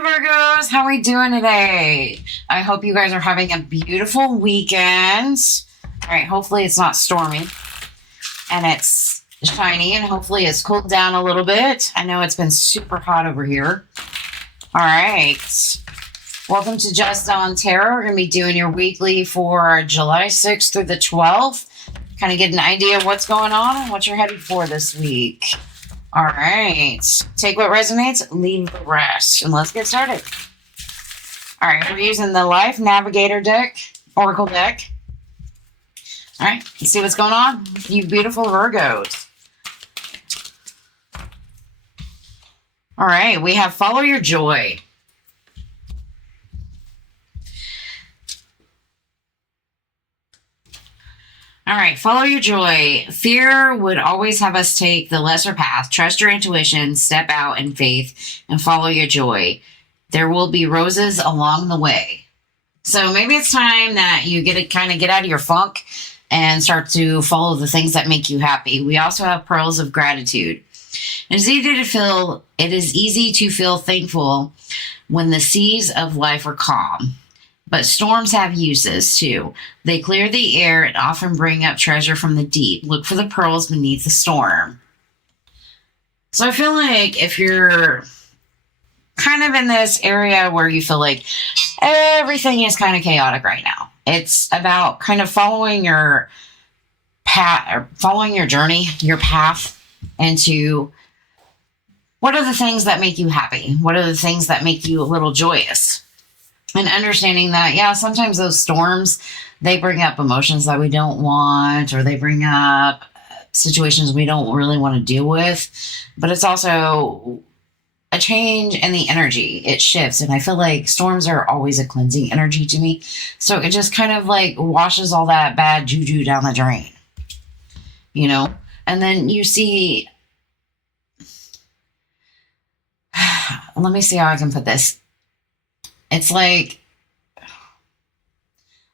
Hi, Virgos. How are we doing today? I hope you guys are having a beautiful weekend. All right, hopefully it's not stormy and it's shiny, and hopefully it's cooled down a little bit. I know it's been super hot over here. All right. Welcome to Just on Tarot. We're going to be doing your weekly for July 6th through the 12th. Kind of get an idea of what's going on and what you're headed for this week. All right. Take what resonates, leave the rest, and let's get started. All right. We're using the Life Navigator deck, Oracle deck. All right. Let's see what's going on. You beautiful Virgos. All right. We have Follow Your Joy. All right, follow your joy. Fear would always have us take the lesser path. Trust your intuition, step out in faith, and follow your joy. There will be roses along the way. So maybe it's time that you get out of your funk and start to follow the things that make you happy. We also have pearls of gratitude. It is easy to feel thankful when the seas of life are calm. But storms have uses, too. They clear the air and often bring up treasure from the deep. Look for the pearls beneath the storm. So I feel like if you're kind of in this area where you feel like everything is kind of chaotic right now, it's about kind of following your path, or following your journey, your path into what are the things that make you happy? What are the things that make you a little joyous? And understanding that, yeah, sometimes those storms, they bring up emotions that we don't want, or they bring up situations we don't really want to deal with. But it's also a change in the energy. It shifts. And I feel like storms are always a cleansing energy to me. So it just kind of like washes all that bad juju down the drain, you know? And then you see, let me see how I can put this. It's like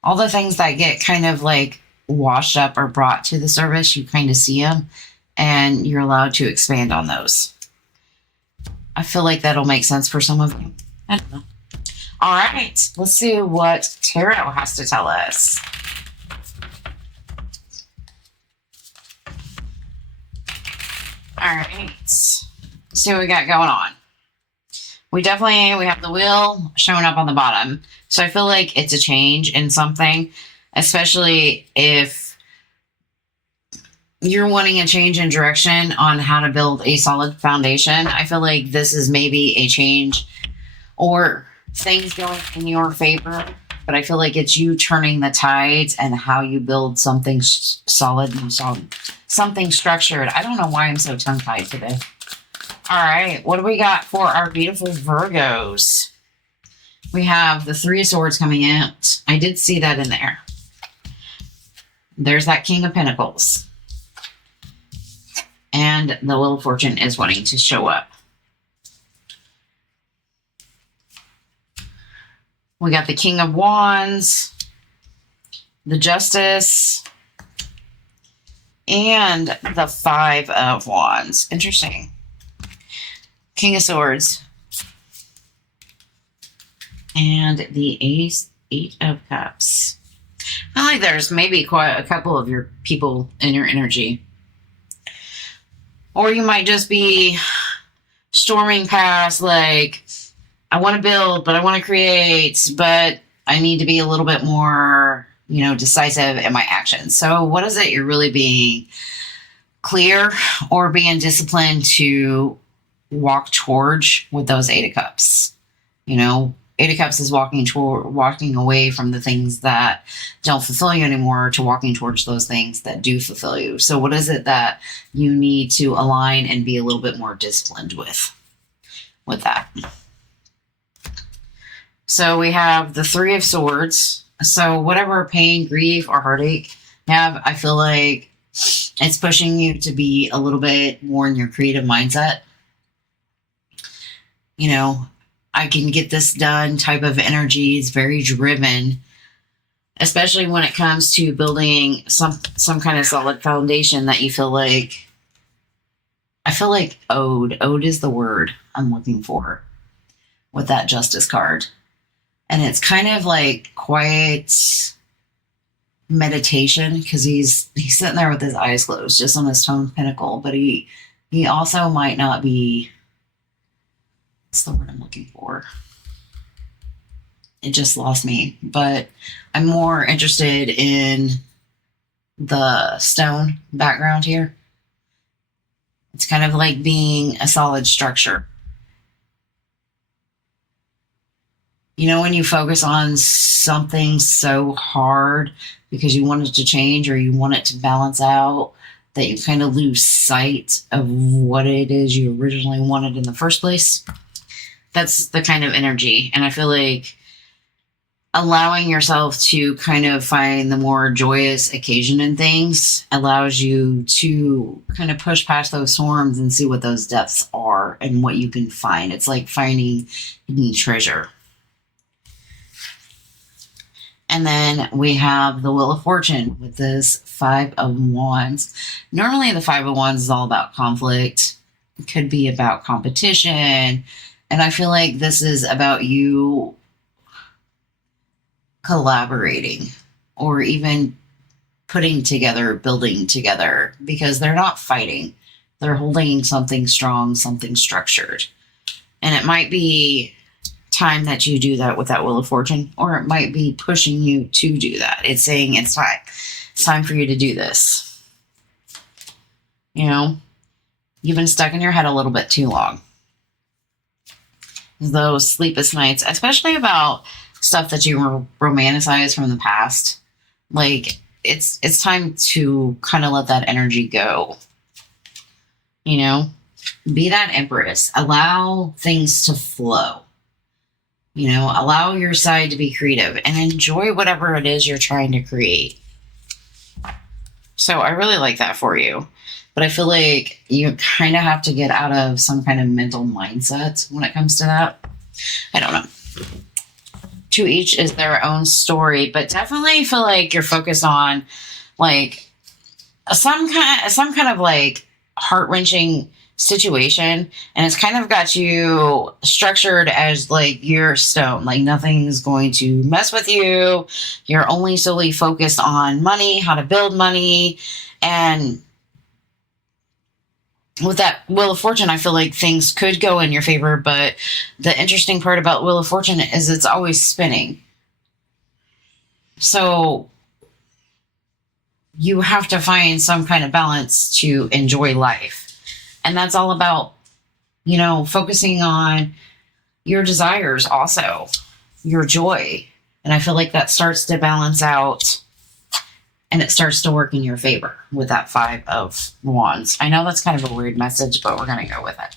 all the things that get kind of like washed up or brought to the surface, you kind of see them and you're allowed to expand on those. I feel like that'll make sense for some of you. I don't know. All right, let's see what tarot has to tell us. All right, see what we got going on. We have the wheel showing up on the bottom. So I feel like it's a change in something, especially if you're wanting a change in direction on how to build a solid foundation. I feel like this is maybe a change or things going in your favor, but I feel like it's you turning the tides and how you build something solid and something structured. I don't know why I'm so tongue-tied today. All right, what do we got for our beautiful Virgos? We have the Three of Swords coming out. I did see that in there. There's that King of Pentacles. And the Wheel of Fortune is wanting to show up. We got the King of Wands, the Justice, and the Five of Wands. Interesting. King of Swords. And the Eight of Cups. I feel like there's maybe quite a couple of your people in your energy. Or you might just be storming past, like, I want to build, but I want to create, but I need to be a little bit more, decisive in my actions. So what is it you're really being clear or being disciplined to walk towards with those Eight of Cups? Eight of Cups is walking away from the things that don't fulfill you anymore to walking towards those things that do fulfill you. So what is it that you need to align and be a little bit more disciplined with that? So we have the Three of Swords. So whatever pain, grief, or heartache you have, I feel like it's pushing you to be a little bit more in your creative mindset. I can get this done type of energy is very driven, especially when it comes to building some kind of solid foundation that you feel like, owed is the word I'm looking for. with that Justice card. And it's kind of like quiet meditation, because he's sitting there with his eyes closed, just on his stone pinnacle. But he also might not be, what's the word I'm looking for? It just lost me. But I'm more interested in the stone background here. It's kind of like being a solid structure. You know, when you focus on something so hard because you want it to change or you want it to balance out, that you kind of lose sight of what it is you originally wanted in the first place. That's the kind of energy. And I feel like allowing yourself to kind of find the more joyous occasion in things allows you to kind of push past those storms and see what those depths are and what you can find. It's like finding hidden treasure. And then we have the Wheel of Fortune with this Five of Wands. Normally the Five of Wands is all about conflict. It could be about competition. And I feel like this is about you collaborating or even putting together, building together, because they're not fighting. They're holding something strong, something structured. And it might be time that you do that with that Wheel of Fortune, or it might be pushing you to do that. It's saying it's time. It's time for you to do this. You know, you've been stuck in your head a little bit too long. Those sleepless nights, especially about stuff that you romanticize from the past, like it's time to kind of let that energy go. You know, be that empress. Allow things to flow. You know, allow your side to be creative and enjoy whatever it is you're trying to create. So I really like that for you. But I feel like you kind of have to get out of some kind of mental mindset when it comes to that. I don't know. To each is their own story, but definitely feel like you're focused on like some kind of like heart-wrenching situation, and it's kind of got you structured as like your stone, like nothing's going to mess with you. You're only solely focused on money, how to build money. And with that Wheel of Fortune, I feel like things could go in your favor, but the interesting part about Wheel of Fortune is it's always spinning. So you have to find some kind of balance to enjoy life. And that's all about, you know, focusing on your desires also, your joy. And I feel like that starts to balance out and it starts to work in your favor with that Five of Wands. I know that's kind of a weird message, but we're going to go with it.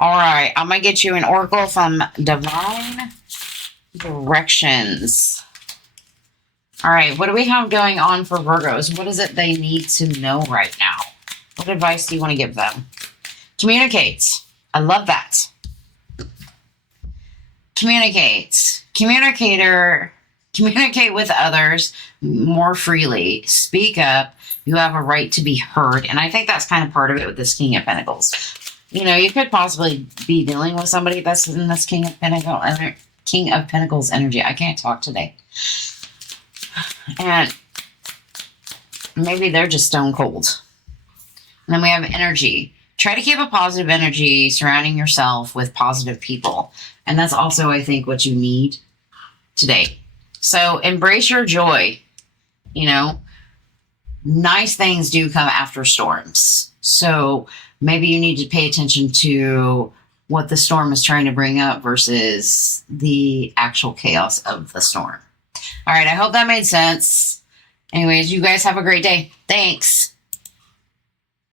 All right. I'm going to get you an oracle from Divine Directions. All right. What do we have going on for Virgos? What is it they need to know right now? What advice do you want to give them? Communicate. I love that. Communicate. Communicator. Communicate with others more freely. Speak up. You have a right to be heard. And I think that's kind of part of it with this King of Pentacles. You know, you could possibly be dealing with somebody that's in this King of Pentacles energy. I can't talk today. And maybe they're just stone cold. And then we have energy. Try to keep a positive energy surrounding yourself with positive people. And that's also, I think, what you need today. So embrace your joy. You know, nice things do come after storms. So maybe you need to pay attention to what the storm is trying to bring up versus the actual chaos of the storm. All right, I hope that made sense. Anyways, you guys have a great day. Thanks.